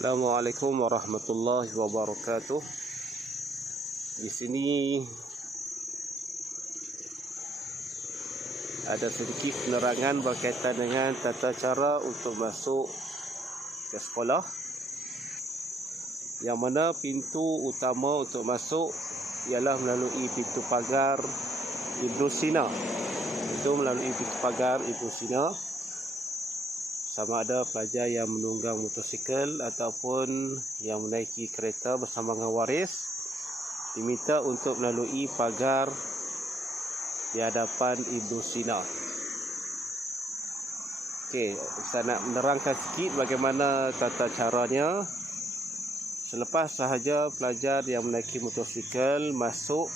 Assalamualaikum warahmatullahi wabarakatuh. Di sini ada sedikit penerangan berkaitan dengan tata cara untuk masuk ke sekolah, yang mana pintu utama untuk masuk ialah melalui pintu pagar Ibnu Sina. Itu melalui pintu pagar Ibnu Sina. Sama ada pelajar yang menunggang motosikal ataupun yang menaiki kereta bersama dengan waris, diminta untuk melalui pagar di hadapan Ibnu Sina. Okey, saya nak menerangkan sikit bagaimana tata caranya. Selepas sahaja pelajar yang menaiki motosikal masuk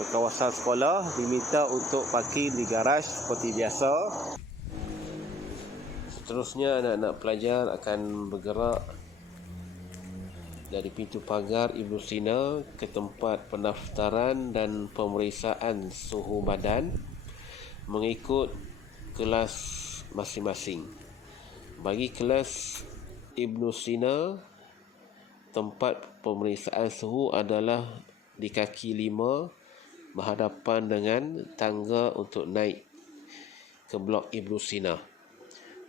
ke kawasan sekolah, diminta untuk parking di garaj seperti biasa. Seterusnya anak-anak pelajar akan bergerak dari pintu pagar Ibnu Sina ke tempat pendaftaran dan pemeriksaan suhu badan mengikut kelas masing-masing. Bagi kelas Ibnu Sina, tempat pemeriksaan suhu adalah di kaki 5 berhadapan dengan tangga untuk naik ke blok Ibnu Sina.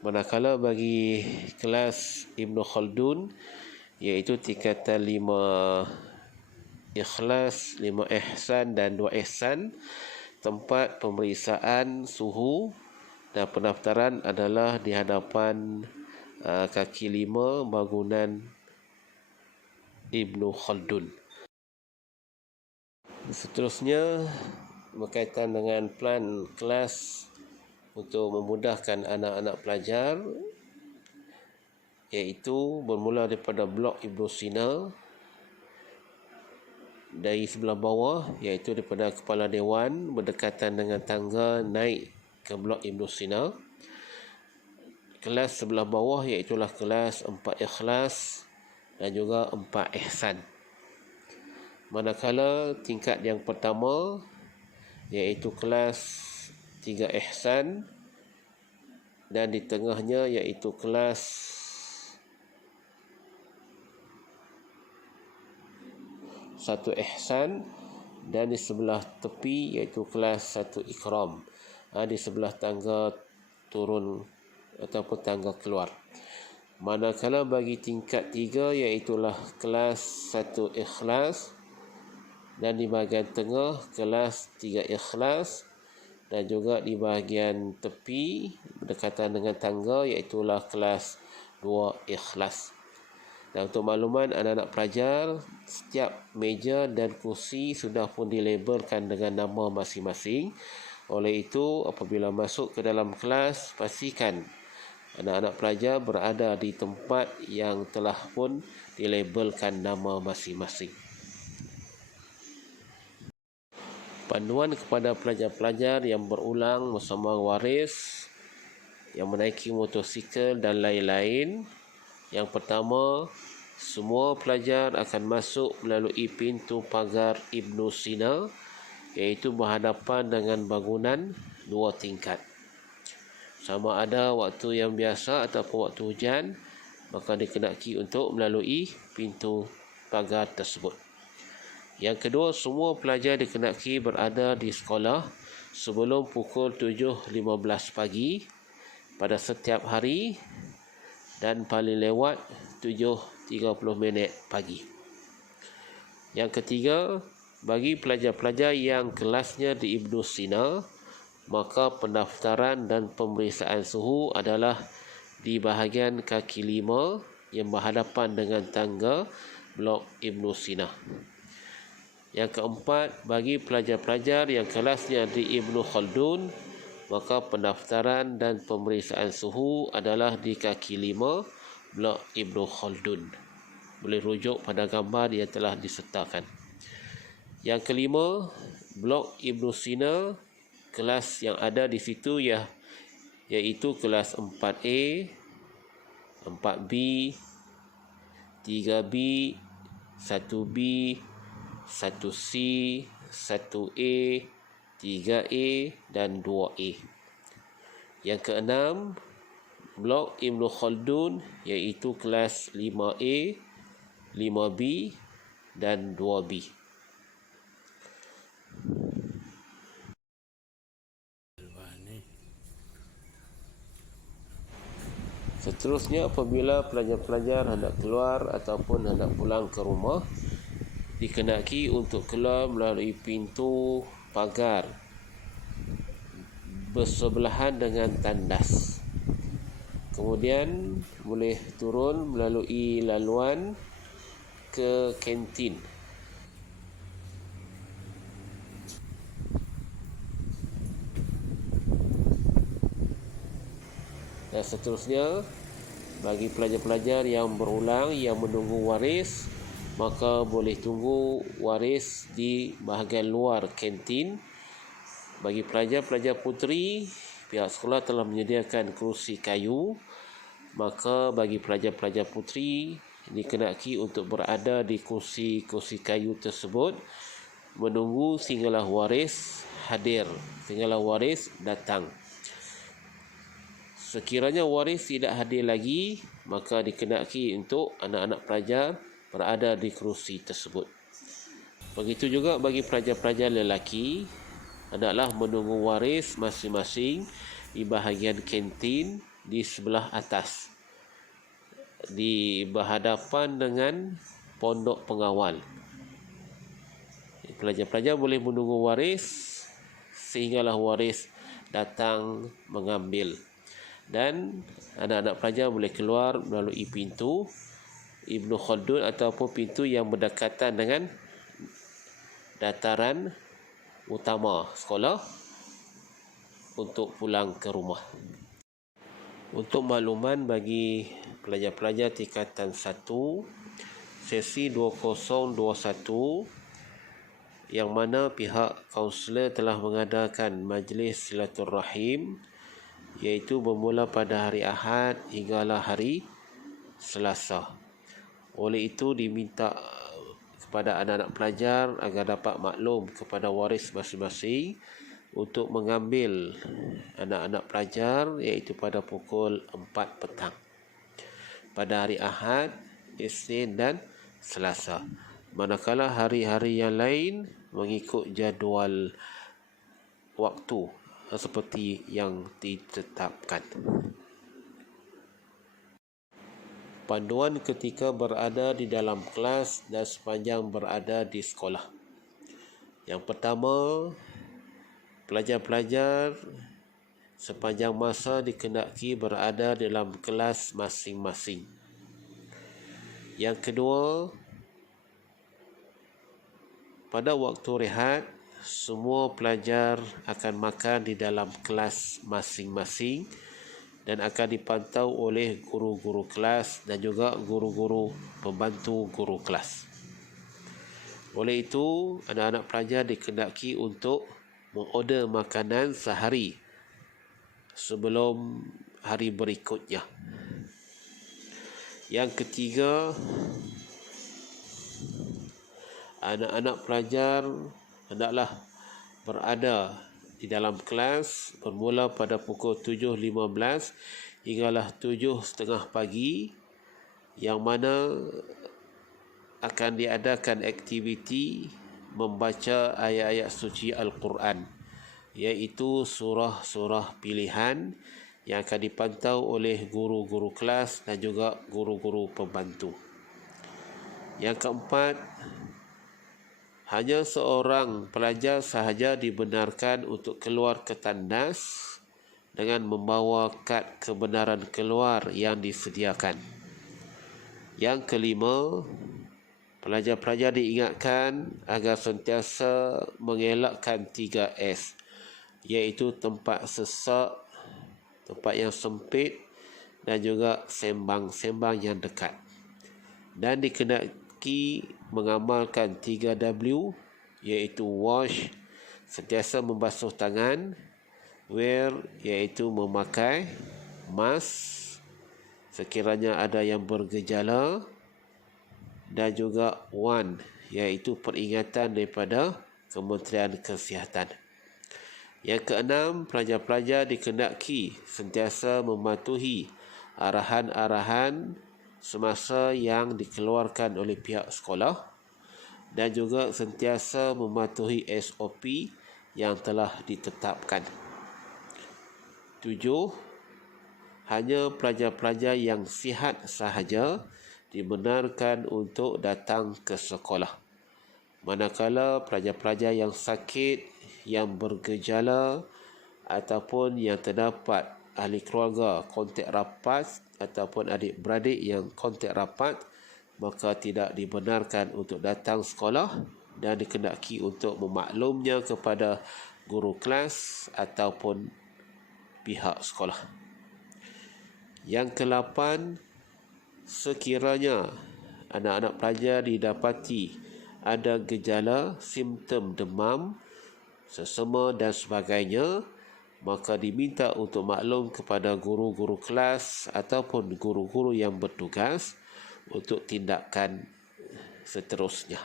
Manakala bagi kelas Ibnu Khaldun, iaitu tingkatan 5 Ikhlas, 5 Ihsan dan 2 Ihsan, tempat pemeriksaan suhu dan pendaftaran adalah di hadapan kaki 5 bangunan Ibnu Khaldun. Seterusnya berkaitan dengan plan kelas untuk memudahkan anak-anak pelajar, iaitu bermula daripada blok Ibnu Sina dari sebelah bawah, iaitu daripada Kepala Dewan berdekatan dengan tangga naik ke blok Ibnu Sina. Kelas sebelah bawah iaitulah kelas 4 Ikhlas dan juga 4 Ihsan. Manakala tingkat yang pertama iaitu kelas 3 Ihsan dan di tengahnya iaitu kelas 1 Ihsan dan di sebelah tepi iaitu kelas 1 Ikram, di sebelah tangga turun ataupun tangga keluar. Manakala bagi tingkat 3 iaitulah kelas 1 Ikhlas dan di bahagian tengah kelas 3 Ikhlas dan juga di bahagian tepi berdekatan dengan tangga iaitulah kelas 2 Ikhlas. Dan untuk makluman anak-anak pelajar, setiap meja dan kursi sudah pun dilabelkan dengan nama masing-masing. Oleh itu, apabila masuk ke dalam kelas, pastikan anak-anak pelajar berada di tempat yang telah pun dilabelkan nama masing-masing. Panduan kepada pelajar-pelajar yang berulang bersama waris, yang menaiki motosikal dan lain-lain. Yang pertama, semua pelajar akan masuk melalui pintu pagar Ibnu Sina, iaitu berhadapan dengan bangunan 2 tingkat. Sama ada waktu yang biasa ataupun waktu hujan, maka dikenaki untuk melalui pintu pagar tersebut. Yang kedua, semua pelajar dikenaki berada di sekolah sebelum pukul 7.15 pagi pada setiap hari dan paling lewat 7.30 pagi. Yang ketiga, bagi pelajar-pelajar yang kelasnya di Ibnu Sina, maka pendaftaran dan pemeriksaan suhu adalah di bahagian kaki 5 yang berhadapan dengan tangga blok Ibnu Sina. Yang keempat, bagi pelajar-pelajar yang kelasnya di Ibnu Khaldun, maka pendaftaran dan pemeriksaan suhu adalah di kaki 5 blok Ibnu Khaldun. Boleh rujuk pada gambar yang telah disertakan. Yang kelima, blok Ibnu Sina, kelas yang ada di situ iaitu kelas 4A, 4B, 3B, 1B, 1C, 1A, 3A dan 2A. Yang keenam, blok Ibnu Khaldun, iaitu kelas 5A, 5B dan 2B. Seterusnya, apabila pelajar-pelajar hendak keluar ataupun hendak pulang ke rumah, dikenaki untuk keluar melalui pintu pagar bersebelahan dengan tandas. Kemudian boleh turun melalui laluan ke kantin. Dan seterusnya, bagi pelajar-pelajar yang berulang yang menunggu waris, maka boleh tunggu waris di bahagian luar kantin. Bagi pelajar-pelajar puteri, pihak sekolah telah menyediakan kerusi kayu. Maka bagi pelajar-pelajar puteri dikenaki untuk berada di kursi-kursi kayu tersebut, menunggu sehinggalah waris hadir, sehinggalah waris datang. Sekiranya waris tidak hadir lagi, maka dikenaki untuk anak-anak pelajar berada di kerusi tersebut. Begitu juga bagi pelajar-pelajar lelaki, hendaklah menunggu waris masing-masing di bahagian kantin di sebelah atas, di berhadapan dengan pondok pengawal. Pelajar-pelajar boleh menunggu waris sehinggalah waris datang mengambil. Dan anak-anak pelajar boleh keluar melalui pintu Ibnu Khaldun ataupun pintu yang berdekatan dengan dataran utama sekolah untuk pulang ke rumah. Untuk makluman bagi pelajar-pelajar tingkatan 1, sesi 2021, yang mana pihak kaunselor telah mengadakan majlis silaturahim, iaitu bermula pada hari Ahad hinggalah hari Selasa. Oleh itu diminta kepada anak-anak pelajar agar dapat maklum kepada waris masing-masing untuk mengambil anak-anak pelajar, iaitu pada pukul 4 petang pada hari Ahad, Isnin dan Selasa. Manakala hari-hari yang lain mengikut jadual waktu seperti yang ditetapkan. Panduan ketika berada di dalam kelas dan sepanjang berada di sekolah. Yang pertama, pelajar-pelajar sepanjang masa dikenaki berada dalam kelas masing-masing. Yang kedua, pada waktu rehat, semua pelajar akan makan di dalam kelas masing-masing dan akan dipantau oleh guru-guru kelas dan juga guru-guru pembantu guru kelas. Oleh itu, anak-anak pelajar dikenaki untuk mengorder makanan sehari sebelum hari berikutnya. Yang ketiga, anak-anak pelajar hendaklah berada di dalam kelas bermula pada pukul 7.15 hinggalah 7.30 pagi, yang mana akan diadakan aktiviti membaca ayat-ayat suci Al-Quran, iaitu surah-surah pilihan yang akan dipantau oleh guru-guru kelas dan juga guru-guru pembantu. Yang keempat, hanya seorang pelajar sahaja dibenarkan untuk keluar ke tandas dengan membawa kad kebenaran keluar yang disediakan. Yang kelima, pelajar-pelajar diingatkan agar sentiasa mengelakkan 3S, iaitu tempat sesak, tempat yang sempit dan juga sembang-sembang yang dekat. Dan dikenaki mengamalkan 3W, iaitu wash, sentiasa membasuh tangan, wear, iaitu memakai mask sekiranya ada yang bergejala, dan juga one, iaitu peringatan daripada Kementerian Kesihatan. Yang keenam, pelajar-pelajar dikenaki sentiasa mematuhi arahan-arahan semasa yang dikeluarkan oleh pihak sekolah dan juga sentiasa mematuhi SOP yang telah ditetapkan. 7. Hanya pelajar-pelajar yang sihat sahaja dibenarkan untuk datang ke sekolah. Manakala pelajar-pelajar yang sakit, yang bergejala ataupun yang terdapat ahli keluarga kontak rapat ataupun adik-beradik yang kontak rapat, maka tidak dibenarkan untuk datang sekolah dan dikehendaki untuk memaklumnya kepada guru kelas ataupun pihak sekolah. Yang ke-8, sekiranya anak-anak pelajar didapati ada gejala, simptom demam, sesama dan sebagainya, maka diminta untuk maklum kepada guru-guru kelas ataupun guru-guru yang bertugas untuk tindakan seterusnya.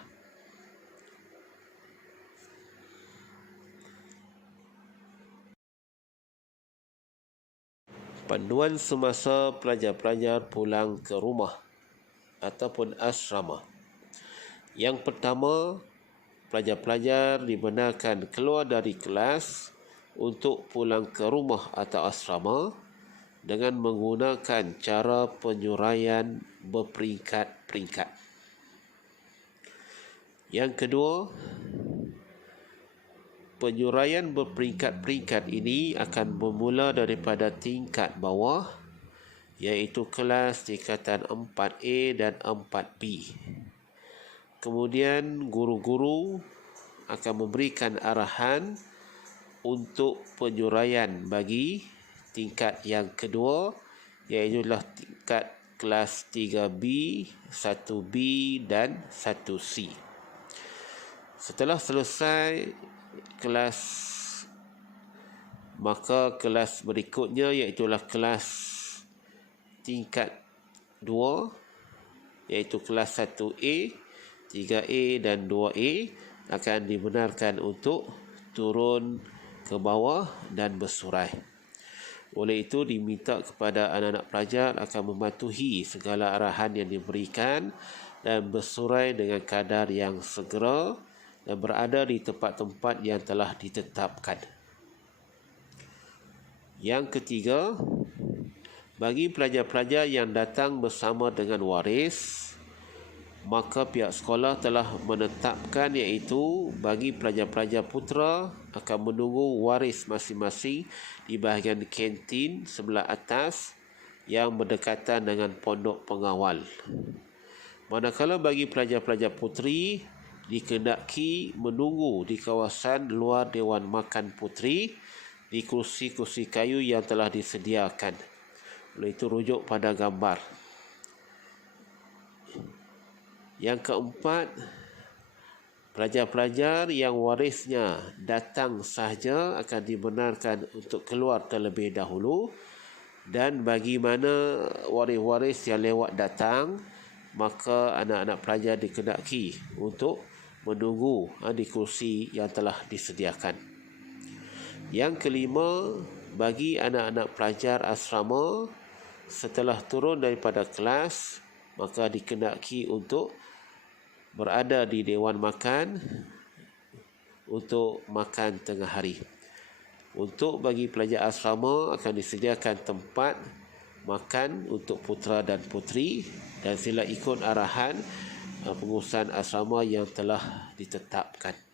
Panduan semasa pelajar-pelajar pulang ke rumah ataupun asrama. Yang pertama, pelajar-pelajar dibenarkan keluar dari kelas untuk pulang ke rumah atau asrama dengan menggunakan cara penyuraian berperingkat-peringkat. Yang kedua, penyuraian berperingkat-peringkat ini akan bermula daripada tingkat bawah, iaitu kelas tingkatan 4A dan 4B. Kemudian guru-guru akan memberikan arahan untuk penyuraian bagi tingkat yang kedua, iaitu tingkat kelas 3B, 1B dan 1C. Setelah selesai kelas, maka kelas berikutnya iaitulah kelas tingkat 2, iaitu kelas 1A, 3A dan 2A akan dibenarkan untuk turun ke bawah dan bersurai. Oleh itu diminta kepada anak-anak pelajar akan mematuhi segala arahan yang diberikan dan bersurai dengan kadar yang segera dan berada di tempat-tempat yang telah ditetapkan. Yang ketiga, bagi pelajar-pelajar yang datang bersama dengan waris, maka pihak sekolah telah menetapkan iaitu bagi pelajar-pelajar putera akan menunggu waris masing-masing di bahagian kantin sebelah atas yang berdekatan dengan pondok pengawal. Manakala bagi pelajar-pelajar puteri dikehendaki menunggu di kawasan luar Dewan Makan Puteri di kursi-kursi kayu yang telah disediakan. Oleh itu rujuk pada gambar. Yang keempat, pelajar-pelajar yang warisnya datang sahaja akan dibenarkan untuk keluar terlebih dahulu, dan bagi mana waris-waris yang lewat datang, maka anak-anak pelajar dikehendaki untuk menunggu di kursi yang telah disediakan. Yang kelima, bagi anak-anak pelajar asrama setelah turun daripada kelas, maka dikehendaki untuk berada di Dewan Makan untuk makan tengah hari. Untuk bagi pelajar asrama akan disediakan tempat makan untuk putera dan puteri dan sila ikut arahan pengurusan asrama yang telah ditetapkan.